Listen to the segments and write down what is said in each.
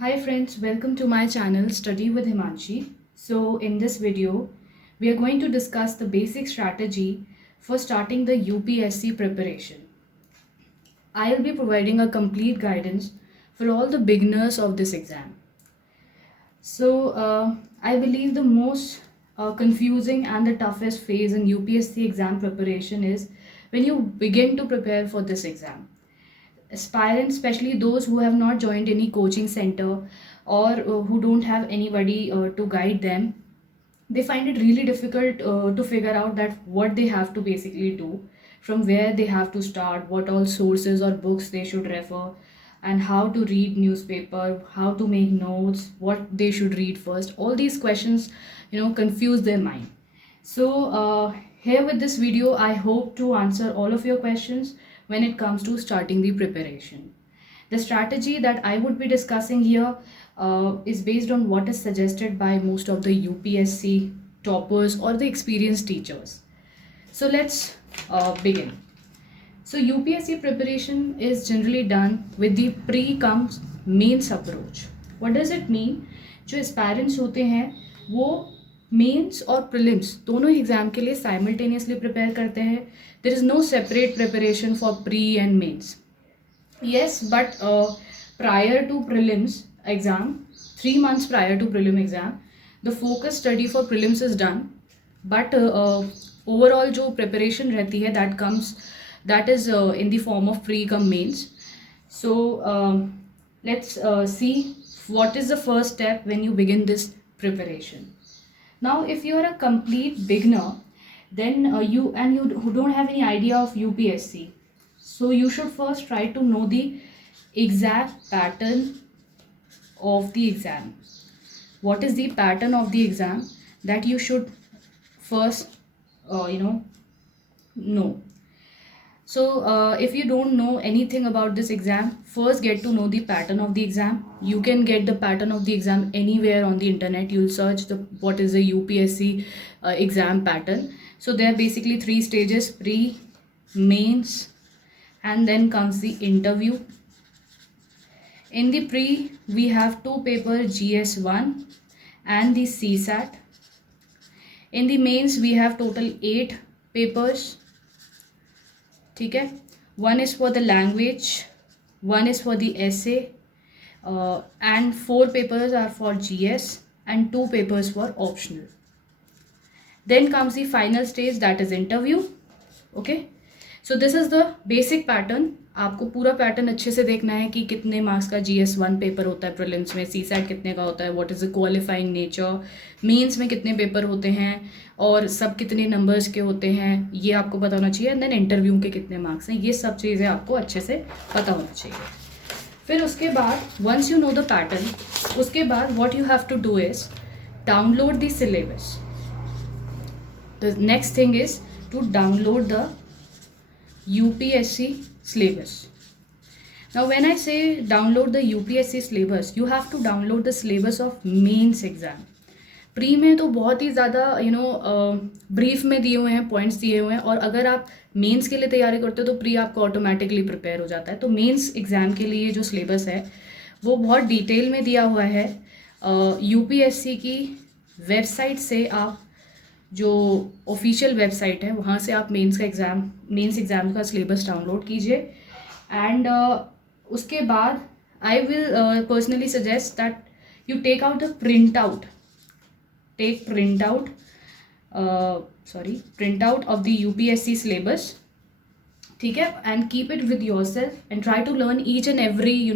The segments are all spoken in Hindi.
Hi friends, welcome to my channel Study with Himanshi. So in this video, we are going to discuss the basic strategy for starting the UPSC preparation. I will be providing a complete guidance for all the beginners of this exam. So I believe the most confusing and the toughest phase in UPSC exam preparation is when you begin to prepare for this exam. Aspirants, especially those who have not joined any coaching center or who don't have anybody to guide them, they find it really difficult to figure out that what they have to basically do, from where they have to start, what all sources or books they should refer, and how to read newspaper, how to make notes, what they should read first. All these questions, confuse their mind. So here with this video, I hope to answer all of your questions when it comes to starting the preparation. The strategy that I would be discussing here is based on what is suggested by most of the UPSC toppers or the experienced teachers. So let's begin. So UPSC preparation is generally done with the pre comes mains approach. What does it mean? जो एस्पायरेंट्स होते हैं वो मेंस और प्रीलिम्स दोनों एग्जाम के लिए साइमल्टेनियसली प्रिपेयर करते हैं. There is no separate preparation for pre and mains. Yes, but prior to prelims exam, 3 months prior to prelim exam, the focus study for prelims is done. But overall जो preparation रहती है that is in the form of pre cum mains. So let's see what is the first step when you begin this preparation. Now, if you are a complete beginner, then you who don't have any idea of UPSC, so you should first try to know the exact pattern of the exam. What is the pattern of the exam that you should first know. So if you don't know anything about this exam, first get to know the pattern of the exam. You can get the pattern of the exam anywhere on the internet. You'll search what is the UPSC exam pattern. So there are basically 3 stages: pre, mains, and then comes the interview. In the pre, we have 2 papers, GS1 and the CSAT. In the mains, we have total 8 papers. ठीक है. 1 is for the language, 1 is for the essay, and 4 papers are for GS and 2 papers for optional. Then comes the final stage, that is interview. Okay. So this is the basic pattern. आपको पूरा पैटर्न अच्छे से देखना है कि कितने मार्क्स का GS1 पेपर होता है प्रीलिम्स में, CSAT कितने का होता है, what is the qualifying nature, mains में कितने पेपर होते हैं और सब कितने नंबर्स के होते हैं, ये आपको पता होना चाहिए. एंड देन इंटरव्यू के कितने मार्क्स हैं, ये सब चीज़ें आपको अच्छे से पता होना चाहिए. फिर उसके बाद once you know the pattern, उसके बाद what you have to do is download the syllabus. The next thing is to download the UPSC syllabus. Now when I say download the UPSC syllabus, you have to download the syllabus of mains exam. Pre में तो बहुत ही ज़्यादा ब्रीफ में दिए हुए हैं, पॉइंट्स दिए हुए हैं, और अगर आप मेंस के लिए तैयारी करते हो तो प्री आपको ऑटोमेटिकली प्रिपेयर हो जाता है. तो मेंस एग्ज़ाम के लिए जो सिलेबस है वो बहुत डिटेल में दिया हुआ है. UPSC की वेबसाइट से, आप जो ऑफिशियल वेबसाइट है वहाँ से आप मेंस एग्ज़ाम का सिलेबस डाउनलोड कीजिए. एंड उसके बाद I will personally suggest that you take out the print out of the UPSC syllabus. ठीक है. And keep it with yourself and try to learn each and every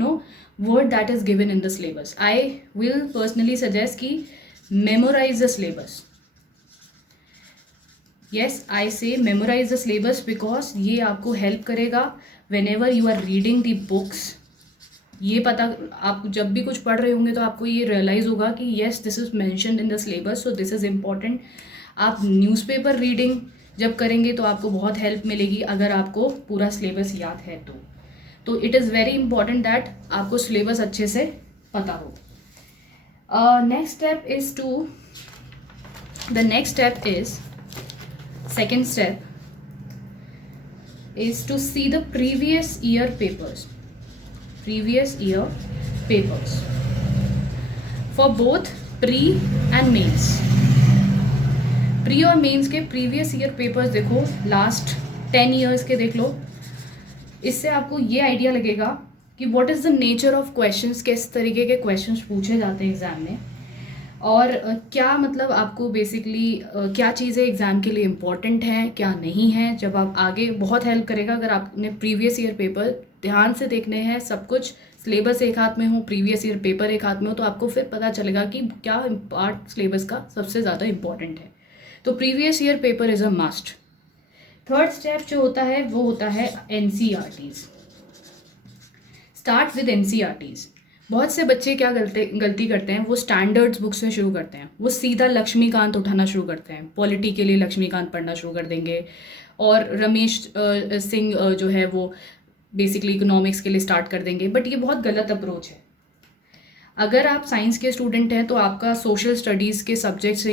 word that is given in the syllabus. I will personally suggest कि memorise the syllabus. Yes, I say memorize the syllabus because ये आपको हेल्प करेगा whenever you are reading the books. ये पता, आप जब भी कुछ पढ़ रहे होंगे तो आपको ये रियलाइज़ होगा कि yes, this is mentioned in the syllabus, so this is important. आप न्यूज़पेपर रीडिंग जब करेंगे तो आपको बहुत हेल्प मिलेगी अगर आपको पूरा सिलेबस याद है तो it is very important that आपको सिलेबस अच्छे से पता हो. Next step is second step is to see the previous year papers. For both pre and mains. Pre और मेंस के प्रीवियस ईयर पेपर्स देखो, लास्ट 10 ईयर्स के देख लो। इससे आपको ये आइडिया लगेगा कि what is the nature of questions, किस तरीके के क्वेश्चंस पूछे जाते हैं एग्ज़ाम में, और क्या मतलब आपको बेसिकली क्या चीज़ें एग्ज़ाम के लिए इम्पॉर्टेंट हैं, क्या नहीं है। जब आप आगे बहुत हेल्प करेगा अगर आपने प्रीवियस ईयर पेपर ध्यान से देखने हैं, सब कुछ सिलेबस एक हाथ में हो, प्रीवियस ईयर पेपर एक हाथ में हो, तो आपको फिर पता चलेगा कि क्या पार्ट सिलेबस का सबसे ज़्यादा इम्पॉर्टेंट है। तो previous year paper is a must. Third step जो होता है वो होता है NCERTs। Start with NCERTs। बहुत से बच्चे क्या गलती करते हैं, वो स्टैंडर्ड्स बुक से शुरू करते हैं, वो सीधा लक्ष्मीकांत उठाना शुरू करते हैं, पॉलिटी के लिए लक्ष्मीकांत पढ़ना शुरू कर देंगे, और रमेश सिंह जो है वो बेसिकली इकोनॉमिक्स के लिए स्टार्ट कर देंगे। बट ये बहुत गलत अप्रोच है। अगर आप साइंस के स्टूडेंट हैं तो आपका सोशल स्टडीज़ के सब्जेक्ट से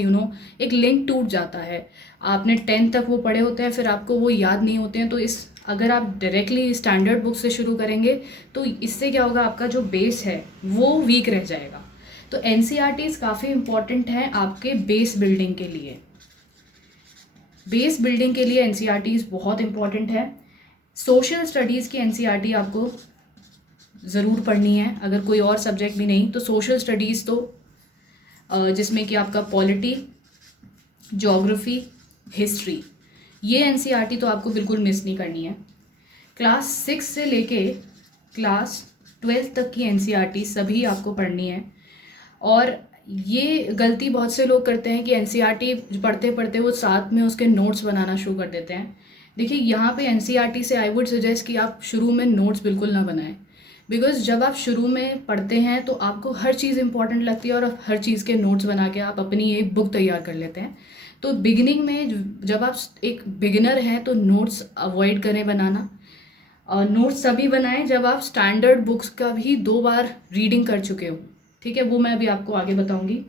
एक लिंक टूट जाता है। आपने 10th तक वो पढ़े होते हैं, फिर आपको वो याद नहीं होते हैं। तो अगर आप डायरेक्टली स्टैंडर्ड बुक से शुरू करेंगे तो इससे क्या होगा, आपका जो बेस है वो वीक रह जाएगा। तो NCERTs काफ़ी इम्पॉर्टेंट हैं आपके बेस बिल्डिंग के लिए। बेस बिल्डिंग के लिए NCERTs बहुत इम्पॉर्टेंट है। सोशल स्टडीज़ की NCERT आपको ज़रूर पढ़नी है, अगर कोई और सब्जेक्ट भी नहीं तो सोशल स्टडीज़ तो जिसमें कि आपका पॉलिटी, ज्योग्राफी, हिस्ट्री, ये NCERT तो आपको बिल्कुल मिस नहीं करनी है। क्लास 6 से लेके क्लास 12 तक की NCERT सभी आपको पढ़नी है। और ये गलती बहुत से लोग करते हैं कि NCERT पढ़ते पढ़ते वो साथ में उसके नोट्स बनाना शुरू कर देते हैं। देखिए यहाँ पे NCERT से आई वुड सजेस्ट कि आप शुरू में नोट्स बिल्कुल ना बनाएं, बिकॉज जब आप शुरू में पढ़ते हैं तो आपको हर चीज़ इंपॉर्टेंट लगती है और हर चीज़ के नोट्स बना के आप अपनी एक बुक तैयार कर लेते हैं। तो बिगिनिंग में जब आप एक बिगिनर हैं तो नोट्स अवॉइड करें बनाना। और नोट्स तभी बनाएं जब आप स्टैंडर्ड बुक्स का भी 2 बार रीडिंग कर चुके हो। ठीक है, वो मैं अभी आपको आगे बताऊंगी।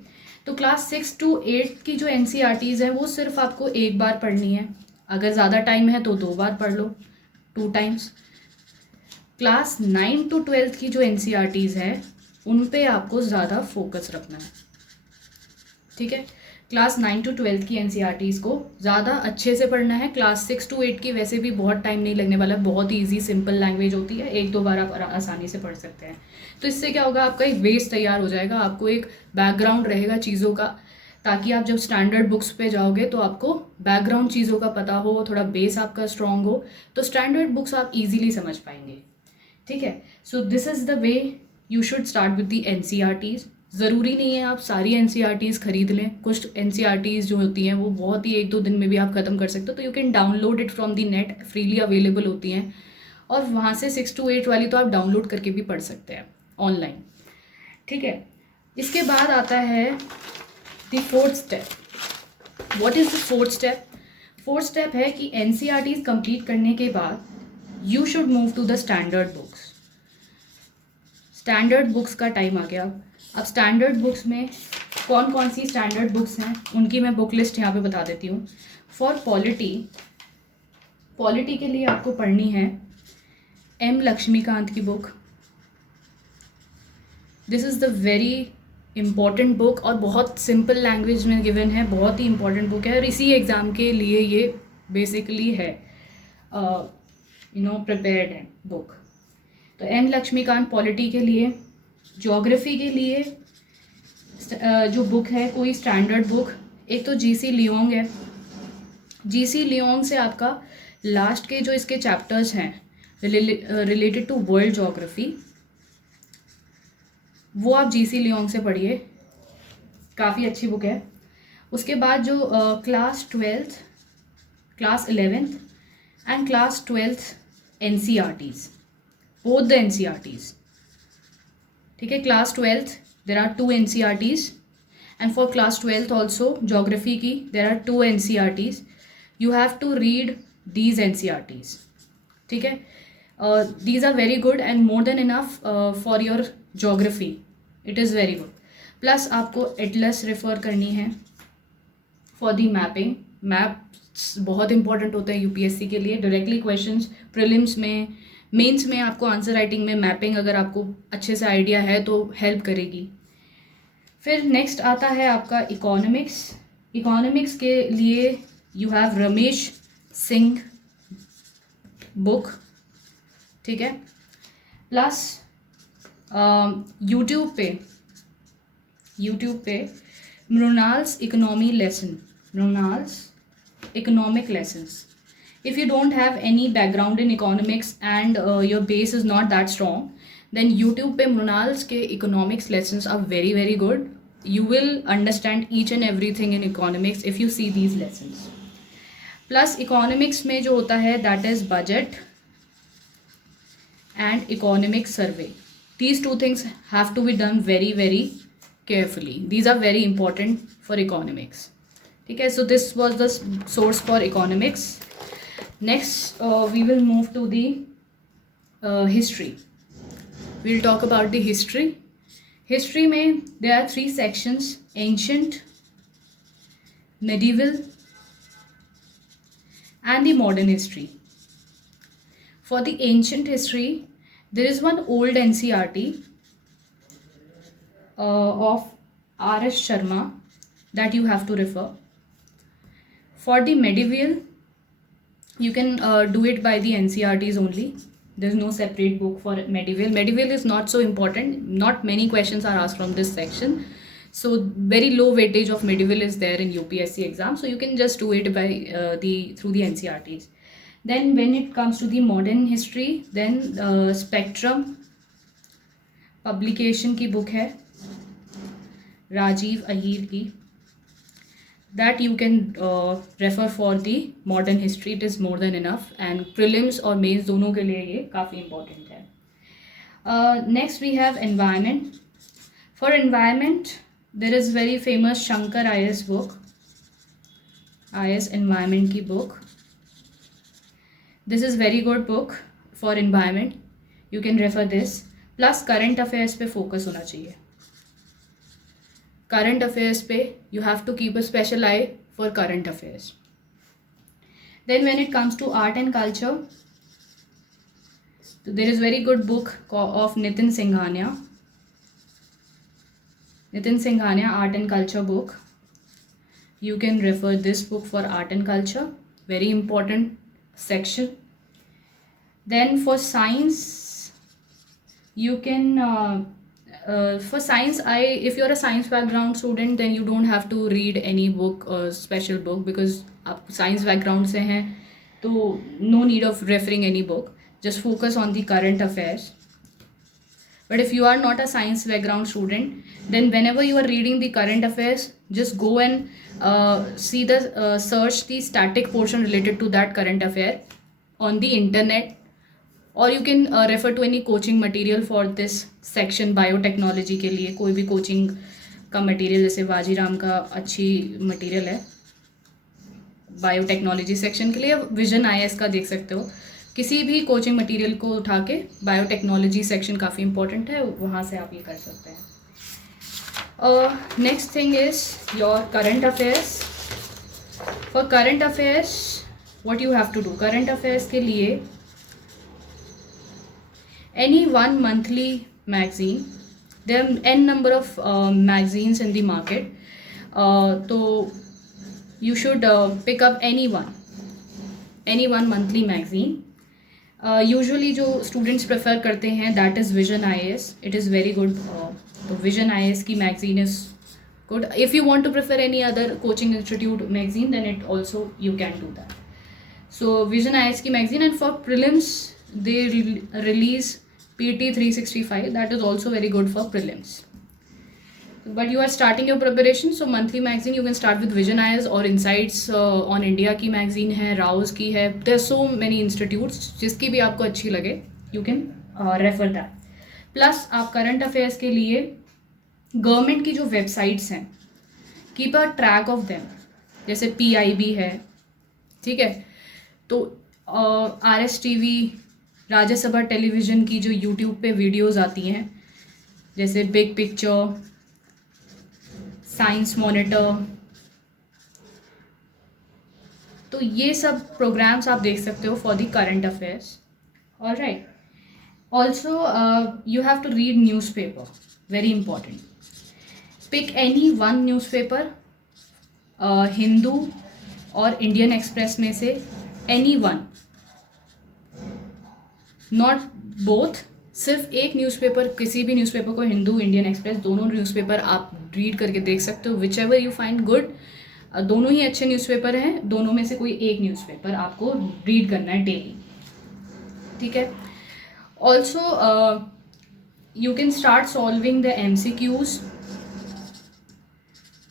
तो क्लास 6 to 8 की जो NCERTs हैं वो सिर्फ आपको एक बार पढ़नी है। अगर ज़्यादा टाइम है तो 2 बार पढ़ लो, 2 टाइम्स। क्लास 9 to 12 की जो NCERTs हैं उन पे आपको ज़्यादा फोकस रखना है। ठीक है, क्लास 9 to 12 की NCERTs को ज़्यादा अच्छे से पढ़ना है। क्लास 6 to 8 की वैसे भी बहुत टाइम नहीं लगने वाला, बहुत ही ईजी सिंपल लैंग्वेज होती है, 1-2 बार आप आसानी से पढ़ सकते हैं। तो इससे क्या होगा, आपका एक बेस तैयार हो जाएगा, आपको एक बैकग्राउंड रहेगा चीज़ों का, ताकि आप जब स्टैंडर्ड बुक्स पे जाओगे तो आपको बैकग्राउंड चीज़ों का पता हो, थोड़ा बेस आपका स्ट्रॉन्ग हो, तो स्टैंडर्ड बुक्स आप ईजिली समझ पाएंगे। ठीक है, so this is the way you should start with the NCERTs। ज़रूरी नहीं है आप सारी NCERTs खरीद लें, कुछ NCERTs जो होती हैं वो बहुत ही 1-2 दिन में भी आप ख़त्म कर सकते हो। तो you can download it from the net, freely available होती हैं, और वहाँ से 6 to 8 वाली तो आप डाउनलोड करके भी पढ़ सकते हैं ऑनलाइन। ठीक है, इसके बाद आता है the fourth step. What is the fourth step? Fourth step है कि NCERTs कंप्लीट करने के बाद you should move to the standard books. Standard books का टाइम आ गया। अब स्टैंडर्ड बुक्स में कौन कौन सी स्टैंडर्ड बुक्स हैं उनकी मैं बुक लिस्ट यहाँ पे बता देती हूँ। फॉर पॉलिटी के लिए आपको पढ़नी है M लक्ष्मीकांत की book. This is the very important book और बहुत सिंपल लैंग्वेज में गिवन है, बहुत ही इंपॉर्टेंट बुक है और इसी एग्ज़ाम के लिए ये बेसिकली है प्रिपेयर्ड है बुक। तो M लक्ष्मीकांत पॉलिटी के लिए। ज्योग्राफी के लिए जो बुक है कोई स्टैंडर्ड बुक, एक तो GC लियोंग है। GC लियोंग से आपका लास्ट के जो इसके चैप्टर्स हैं रिलेटेड टू वर्ल्ड ज्योग्राफी, वो आप GC लियोंग से पढ़िए, काफ़ी अच्छी बुक है। उसके बाद जो class 12th, class 11th and class 12th NCERTs, both the NCERTs। ठीक है, class 12th there are 2 NCERTs and for class 12th also geography की there are 2 NCERTs। you have to read these NCERTs। ठीक है, these are very good and more than enough for your geography, it is very good। Plus आपको एटलस रेफर करनी है फॉर दी मैपिंग। मैप्स बहुत इंपॉर्टेंट होते हैं UPSC के लिए। डायरेक्टली क्वेश्चंस प्रीलिम्स में, मेंस में आपको आंसर राइटिंग में मैपिंग अगर आपको अच्छे से आइडिया है तो हेल्प करेगी। फिर नेक्स्ट आता है आपका इकोनॉमिक्स. इकोनॉमिक्स के लिए you have Ramesh Singh book, ठीक है. प्लस यूट्यूब पे Mrunal's economic lessons. If you don't have any background in economics and your base is not that strong, then YouTube पे मृणाल्स के economics lessons are very very good. You will understand each and everything in economics if you see these lessons. Plus economics में जो होता है that is budget and economic survey. These two things have to be done very very carefully. These are very important for economics. ठीक है, so this was the source for economics. Next, we will move to the history. We'll talk about the history. History में there are 3 sections: ancient, medieval, and the modern history. For the ancient history, there is one old NCERT of R.S. Sharma that you have to refer. For the medieval, you can do it by the NCERTs only. There's no separate book for medieval. Medieval is not so important. Not many questions are asked from this section. So very low weightage of medieval is there in UPSC exam. So you can just do it by through the NCERTs. Then when it comes to the modern history, then Spectrum publication की book है राजीव अहीर की. That you can refer for the modern history. It is more than enough, and prelims और mains दोनों के लिए ये काफ़ी important है. Next we have environment. For environment, there is very famous Shankar IS book, IS environment की book. This is very good book for environment. You can refer this. Plus current affairs पे focus होना चाहिए. Current affairs पे you have to keep a special eye for current affairs. Then when it comes to art and culture, there is very good book of Nitin Singhania, art and culture book. You can refer this book for art and culture, very important section. Then for science, you can for science, if you're a science background student, then you don't have to read any book or special book, because आप science background से हैं तो no need of referring any book. Just focus on the current affairs. But if you are not a science background student, then whenever you are reading the current affairs, just go and see the search the static portion related to that current affair on the internet, or you can refer to any coaching material for this section. Biotechnology के लिए कोई भी कोचिंग का मटेरियल, जैसे वाजीराम का अच्छी मटेरियल है बायोटेक्नोलॉजी सेक्शन के लिए, विजन IAS का देख सकते हो. किसी भी कोचिंग मटेरियल को उठा के बायोटेक्नोलॉजी सेक्शन काफ़ी इंपॉर्टेंट है, वहाँ से आप ये कर सकते हैं. Next thing is your current affairs. For current affairs what you have to do, current affairs के लिए any one monthly magazine, there are n number of magazines in the market, so you should pick up any one monthly magazine. Usually जो students prefer करते हैं that is Vision IAS. It is very good. तो Vision IAS की magazine is good. If you want to prefer any other coaching institute magazine, then it also you can do that. So Vision IAS की magazine. And for prelims they release PT 365. That is also very good for prelims. But you are starting your preparation, so monthly magazine you can start with Vision IAS or Insights on India की magazine है, Rouse की है. There are so many institutes, जिसकी भी आपको अच्छी लगे you can refer that. Plus आप current affairs के लिए गवर्नमेंट की जो वेबसाइट्स हैं keep a track of them, जैसे PIB है, ठीक है. तो RSTV, राज्यसभा टेलीविज़न की जो यूट्यूब पे वीडियोस आती हैं, जैसे बिग पिक्चर, साइंस मॉनिटर, तो ये सब प्रोग्राम्स आप देख सकते हो for the current affairs. Alright. Also you have to read newspaper, very important. Pick any one newspaper, Hindu और इंडियन एक्सप्रेस में से, एनी वन, नॉट बोथ, सिर्फ एक न्यूज़पेपर, किसी भी न्यूज़पेपर को, हिंदू, इंडियन एक्सप्रेस, दोनों न्यूज़पेपर आप रीड करके देख सकते हो, which ever you find good. दोनों ही अच्छे न्यूज़पेपर हैं, दोनों में से कोई एक न्यूज़पेपर आपको रीड करना है डेली, ठीक है। Also you can start solving the MCQs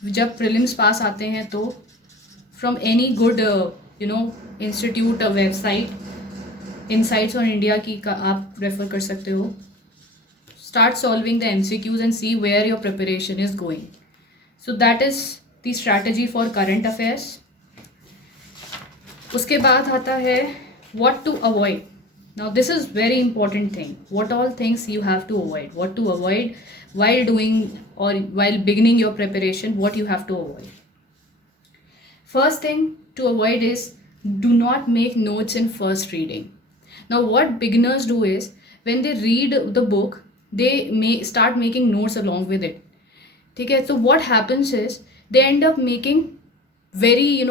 जब प्रीलिम्स पास आते हैं, तो from any good institute, website, insights on India की का आप रेफर कर सकते हो। Start solving the MCQs and see where your preparation is going. So that is the strategy for current affairs. उसके बाद आता है what to avoid. Now this is very important thing, what all things you have to avoid, what to avoid while doing or while beginning your preparation, what you have to avoid. First thing to avoid is do not make notes in first reading. Now what beginners do is when they read the book, they may start making notes along with it, ठीक है। So what happens is they end up making very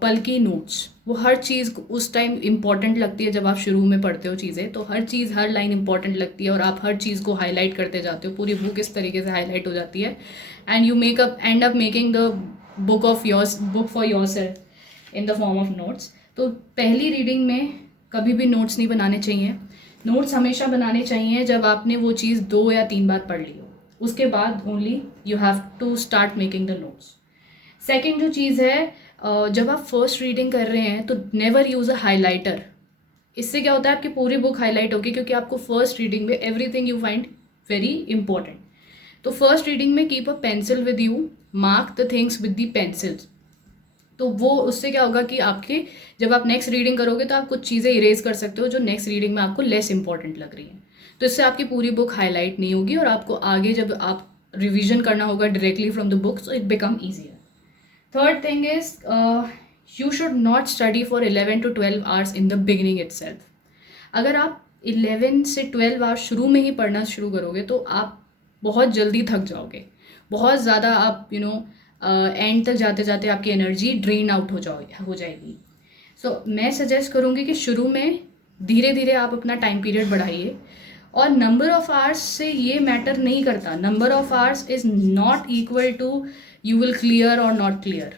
बल्कि नोट्स। वो हर चीज़ उस टाइम इम्पॉर्टेंट लगती है जब आप शुरू में पढ़ते हो चीज़ें, तो हर चीज़, हर लाइन इंपॉर्टेंट लगती है और आप हर चीज़ को हाईलाइट करते जाते हो, पूरी बुक इस तरीके से हाईलाइट हो जाती है, and you and up making the book for your self in the form of notes. तो पहली रीडिंग में कभी भी नोट्स नहीं बनाने चाहिए। नोट्स हमेशा बनाने चाहिए जब आपने वो चीज़ 2 या 3 बार पढ़ ली हो, उसके बाद only you have to start making the notes. Second जो चीज़ है, जब आप फर्स्ट रीडिंग कर रहे हैं तो नेवर यूज़ अ हाईलाइटर। इससे क्या होता है, आपकी पूरी बुक हाईलाइट होगी, क्योंकि आपको फर्स्ट रीडिंग में everything you find very important. तो फर्स्ट रीडिंग में keep a pencil with you, mark the things with the pencils. तो वो उससे क्या होगा कि आपके जब आप नेक्स्ट रीडिंग करोगे तो आप कुछ चीज़ें इरेज कर सकते हो जो नेक्स्ट रीडिंग में आपको लेस इंपॉर्टेंट लग रही हैं। तो इससे आपकी पूरी बुक हाईलाइट नहीं होगी और आपको आगे जब आप रिविजन करना होगा directly from the book, so it become easier. Third thing is you should not study for 11 to 12 hours in the beginning itself. अगर आप 11 से 12 आवर्स शुरू में ही पढ़ना शुरू करोगे तो आप बहुत जल्दी थक जाओगे, बहुत ज़्यादा आप एंड तक जाते जाते आपकी एनर्जी ड्रेन आउट हो जाएगी। सो मैं सजेस्ट करूँगी कि शुरू में धीरे धीरे आप अपना टाइम पीरियड बढ़ाइए, और नंबर ऑफ आवर्स से ये मैटर नहीं करता। Number of hours is not equal to you will clear और नॉट क्लियर।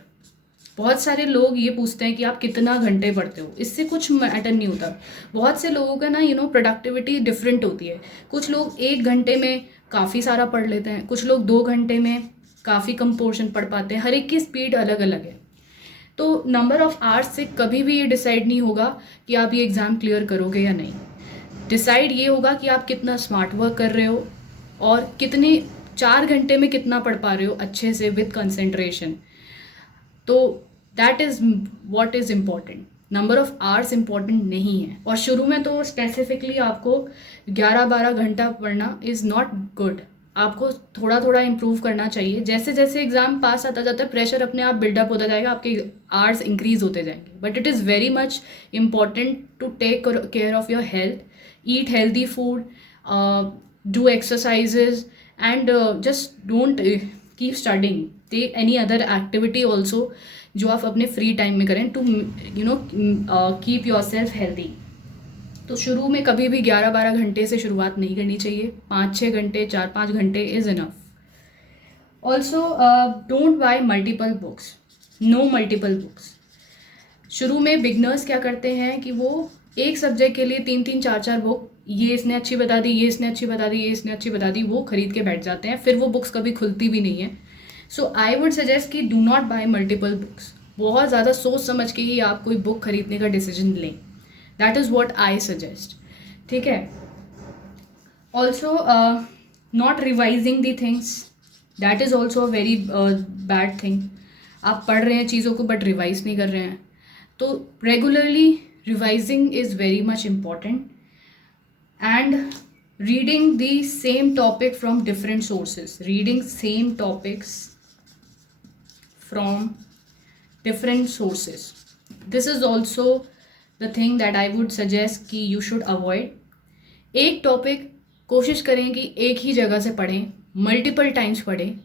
बहुत सारे लोग ये पूछते हैं कि आप कितना घंटे पढ़ते हो, इससे कुछ मैटर नहीं होता। बहुत से लोगों का ना प्रोडक्टिविटी डिफरेंट होती है। कुछ लोग 1 घंटे में काफ़ी सारा पढ़ लेते हैं, कुछ लोग 2 घंटे में काफ़ी कम पोर्शन पढ़ पाते हैं। हर एक की स्पीड अलग अलग है। तो नंबर ऑफ आवर्स से कभी भी ये डिसाइड नहीं होगा कि आप ये एग्ज़ाम क्लियर करोगे या नहीं। डिसाइड ये होगा कि आप कितना स्मार्ट वर्क कर रहे हो और कितने 4 घंटे में कितना पढ़ पा रहे हो अच्छे से विद कंसंट्रेशन। तो that is what is important. Number of hours important नहीं है। और शुरू में तो स्पेसिफिकली आपको 11-12 घंटा पढ़ना इज़ नॉट गुड। आपको थोड़ा थोड़ा इम्प्रूव करना चाहिए। जैसे जैसे एग्ज़ाम पास आता जाता है प्रेशर अपने आप बिल्डअप होता जाएगा, आपके आवर्स इंक्रीज होते जाएंगे। But it is very much important to take care of your health, eat healthy food, do exercises, and just don't keep studying. Take any other activity also जो आप अपने फ्री टाइम में करें, to keep yourself healthy. तो शुरू में कभी भी 11-12 घंटे से शुरुआत नहीं करनी चाहिए। 5-6 घंटे, 4-5 घंटे is enough. Also don't buy multiple books, no multiple books. शुरू में बिगनर्स क्या करते हैं कि वो एक सब्जेक्ट के लिए 3-3, 4-4 बुक, ये इसने अच्छी बता दी, ये इसने अच्छी बता दी, ये इसने अच्छी बता दी, वो खरीद के बैठ जाते हैं। फिर वो बुक्स कभी खुलती भी नहीं है। सो आई वुड सजेस्ट कि do not bye multiple books. बहुत ज़्यादा सोच समझ के ही आप कोई बुक खरीदने का डिसीजन लें। That is what I suggest, ठीक है। Also not revising the things, that is also a very bad thing. आप पढ़ रहे हैं चीज़ों को बट रिवाइज नहीं कर रहे हैं। तो regularly revising is very much important, and reading the same topic from different sources. Reading same topics from different sources, this is also the thing that I would suggest कि you should avoid. एक टॉपिक कोशिश करें कि एक ही जगह से पढ़ें, मल्टीपल टाइम्स पढ़ें,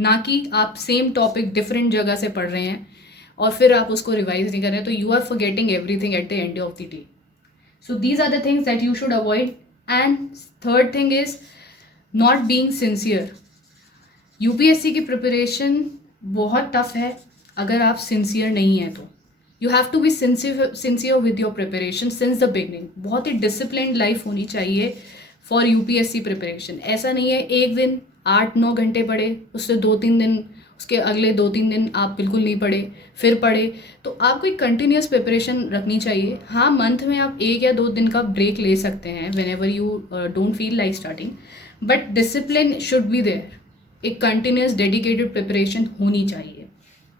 ना कि आप सेम टॉपिक डिफरेंट जगह से पढ़ रहे हैं और फिर आप उसको रिवाइज नहीं कर रहे हैं, तो you are forgetting everything at the end of the day. So these are the things that you should avoid. And third thing is not being sincere. UPSC की प्रिपरेशन बहुत टफ है अगर आप सिंसियर नहीं हैं तो. You have to be sincere with your preparation since the beginning. बहुत ही डिसिप्लिन्ड लाइफ होनी चाहिए फॉर यूपीएससी प्रिपरेशन. ऐसा नहीं है एक दिन 8-9 घंटे पढ़े, उससे 2-3 दिन, उसके अगले 2-3 दिन आप बिल्कुल नहीं पढ़े, फिर पढ़े. तो आपको एक कंटिन्यूस प्रिपरेशन रखनी चाहिए. हाँ, मंथ में आप 1 या 2 दिन का ब्रेक ले सकते हैं whenever you don't feel like starting, but discipline should be there. एक कंटिन्यूस डेडिकेटेड प्रिपरेशन होनी चाहिए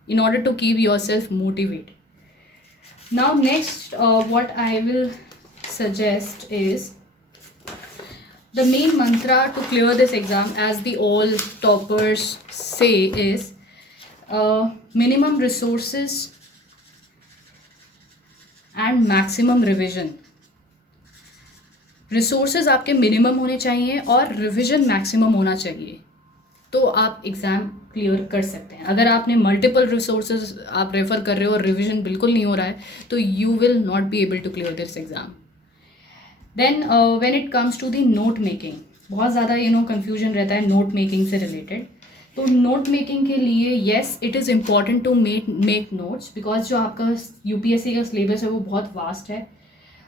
in order to keep yourself motivated. Now next what I will suggest is the main mantra to clear this exam, as the all toppers say, is minimum resources and maximum revision. Resources आपके मिनिमम होने चाहिए और रिविजन मैक्सिमम होना चाहिए, तो आप एग्ज़ाम क्लियर कर सकते हैं. अगर आपने मल्टीपल रिसोर्सेज आप रेफ़र कर रहे हो और रिविजन बिल्कुल नहीं हो रहा है, तो you will not be able to clear this exam. Then when it comes to the note making, बहुत ज़्यादा कन्फ्यूजन रहता है नोट मेकिंग से रिलेटेड. तो नोट मेकिंग के लिए yes, it is important to make notes, because जो आपका यूपीएससी का सिलेबस है वो बहुत वास्ट है.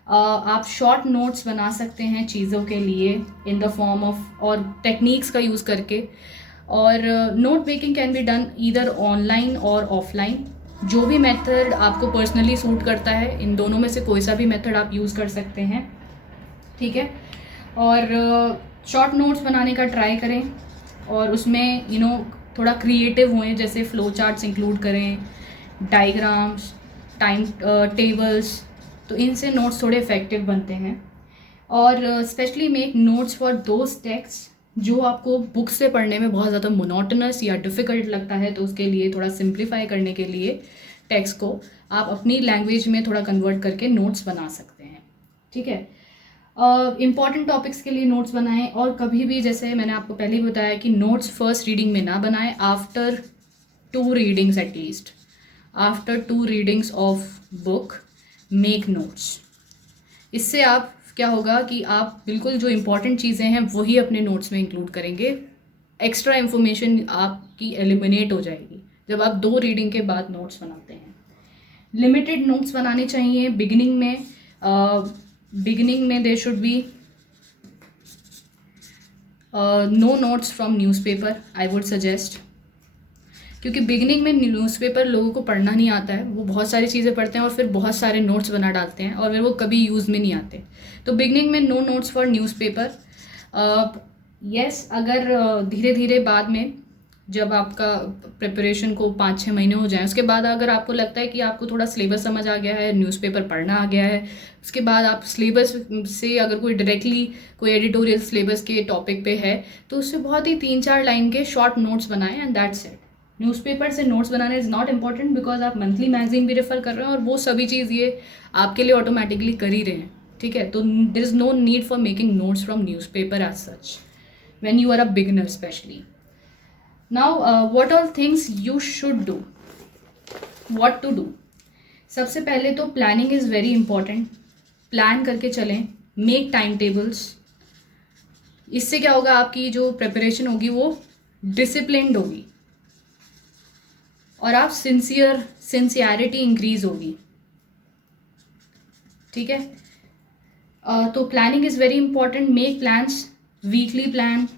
आप शॉर्ट नोट्स बना सकते हैं चीज़ों के लिए इन द फॉर्म ऑफ और टेक्निक्स का यूज़ करके. और note making can be done either online और ऑफलाइन. जो भी मेथड आपको पर्सनली सूट करता है, इन दोनों में से कोई सा भी मेथड आप यूज़ कर सकते हैं, ठीक है. और शॉर्ट नोट्स बनाने का ट्राई करें और उसमें थोड़ा क्रिएटिव होएं, जैसे फ्लो चार्ट्स इंक्लूड करें, डायग्राम्स, टाइम टेबल्स. तो इनसे नोट्स थोड़े इफेक्टिव बनते हैं. और specially make notes for those text जो आपको बुक से पढ़ने में बहुत ज़्यादा मोनोटनस या डिफ़िकल्ट लगता है, तो उसके लिए थोड़ा सिंप्लीफाई करने के लिए टेक्स्ट को आप अपनी लैंग्वेज में थोड़ा कन्वर्ट करके नोट्स बना सकते हैं, ठीक है. इम्पॉर्टेंट टॉपिक्स के लिए नोट्स बनाएं. और कभी भी, जैसे मैंने आपको पहले ही बताया, कि नोट्स फर्स्ट रीडिंग में ना बनाएं. After 2 readings at least, after 2 readings of book make notes. इससे आप क्या होगा कि आप बिल्कुल जो इम्पॉर्टेंट चीज़ें हैं वही अपने नोट्स में इंक्लूड करेंगे. एक्स्ट्रा इन्फॉर्मेशन आपकी एलिमिनेट हो जाएगी जब आप 2 रीडिंग के बाद नोट्स बनाते हैं. लिमिटेड नोट्स बनाने चाहिए बिगिनिंग में. बिगिनिंग में they should be no notes from newspaper, I would suggest. क्योंकि बिगिनिंग में न्यूज़पेपर लोगों को पढ़ना नहीं आता है, वो बहुत सारी चीज़ें पढ़ते हैं और फिर बहुत सारे नोट्स बना डालते हैं और फिर वो कभी यूज़ में नहीं आते. तो बिगिनिंग में no notes for newspaper. Yes, अगर धीरे धीरे बाद में जब आपका प्रिपरेशन को 5-6 महीने हो जाएं, उसके बाद अगर आपको लगता है कि आपको थोड़ा सिलेबस समझ आ गया है, न्यूज़पेपर पढ़ना आ गया है, उसके बाद आप सिलेबस से अगर कोई डायरेक्टली कोई एडिटोरियल सिलेबस के टॉपिक पे है, तो उससे बहुत ही 3-4 लाइन के शॉर्ट नोट्स बनाएं एंड दैट्स इट. न्यूज़पेपर से notes banana is not important, because आप मंथली मैगजीन भी रेफर कर रहे हैं और वो सभी चीज़ ये आपके लिए ऑटोमेटिकली कर ही रहे हैं, ठीक है. तो there is no need for making notes from newspaper as such when you are a beginner specially. Now what all things you should do, what to do. सबसे पहले तो planning is very important. Plan करके चलें, मेक टाइम टेबल्स. इससे क्या होगा, आपकी जो प्रिपरेशन होगी वो डिसिप्लिन्ड होगी और आप सिंसियरिटी इंक्रीज होगी, ठीक है. तो planning is very important. Make plans, weekly plan,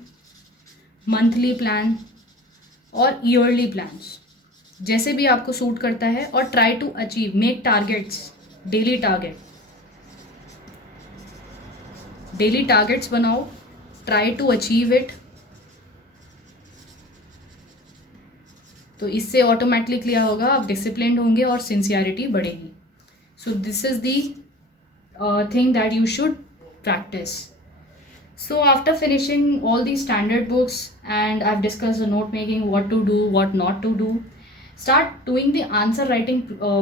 monthly plan और ईयरली प्लान्स, जैसे भी आपको सूट करता है. और try to achieve, make targets, daily targets बनाओ. Try to achieve it. तो इससे ऑटोमेटिकली क्या होगा, आप डिसिप्लिन्ड होंगे और सिंसियरिटी बढ़ेगी. So this is the thing that you should practice. So after finishing all these standard books and I've discussed the note making, what to do, what not to do, start doing the answer writing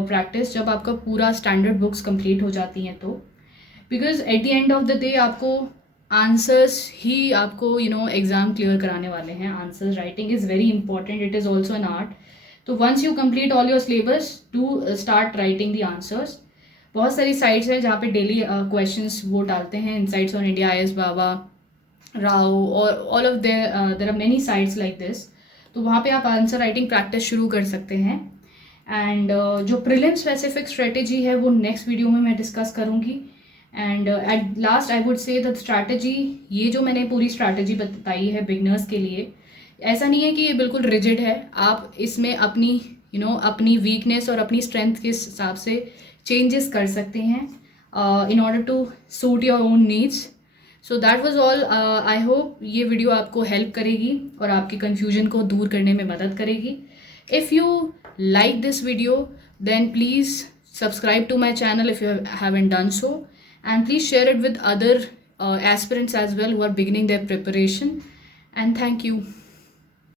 practice जब आपका पूरा standard books complete हो जाती हैं तो. Because at the end of the day आपको आंसर्स ही आपको एग्ज़ाम क्लियर कराने वाले हैं. Answers writing is very important, it is also an art. तो once you complete all your syllabus to start writing the answers. बहुत सारी साइट्स हैं जहाँ पे डेली क्वेश्चंस वो डालते हैं. Insights on India, IAS Baba, Rau और all of there are many sites like this. तो वहाँ पे आप आंसर राइटिंग प्रैक्टिस शुरू कर सकते हैं. एंड जो प्रिलिम स्पेसिफिक स्ट्रेटेजी है वो नेक्स्ट वीडियो में मैं डिस्कस करूँगी. And at last I would say the strategy, ये जो मैंने पूरी स्ट्रैटेजी बताई है बिगनर्स के लिए, ऐसा नहीं है कि ये बिल्कुल रिजिड है. आप इसमें अपनी अपनी वीकनेस और अपनी स्ट्रेंथ के हिसाब से चेंजेस कर सकते हैं in order to suit your own needs. So that was all. I hope ये वीडियो आपको हेल्प करेगी और आपके कन्फ्यूजन को दूर करने में मदद करेगी. If you like this video, then please subscribe to my channel if you haven't done so, and please share it with other aspirants as well who are beginning their preparation. And thank you.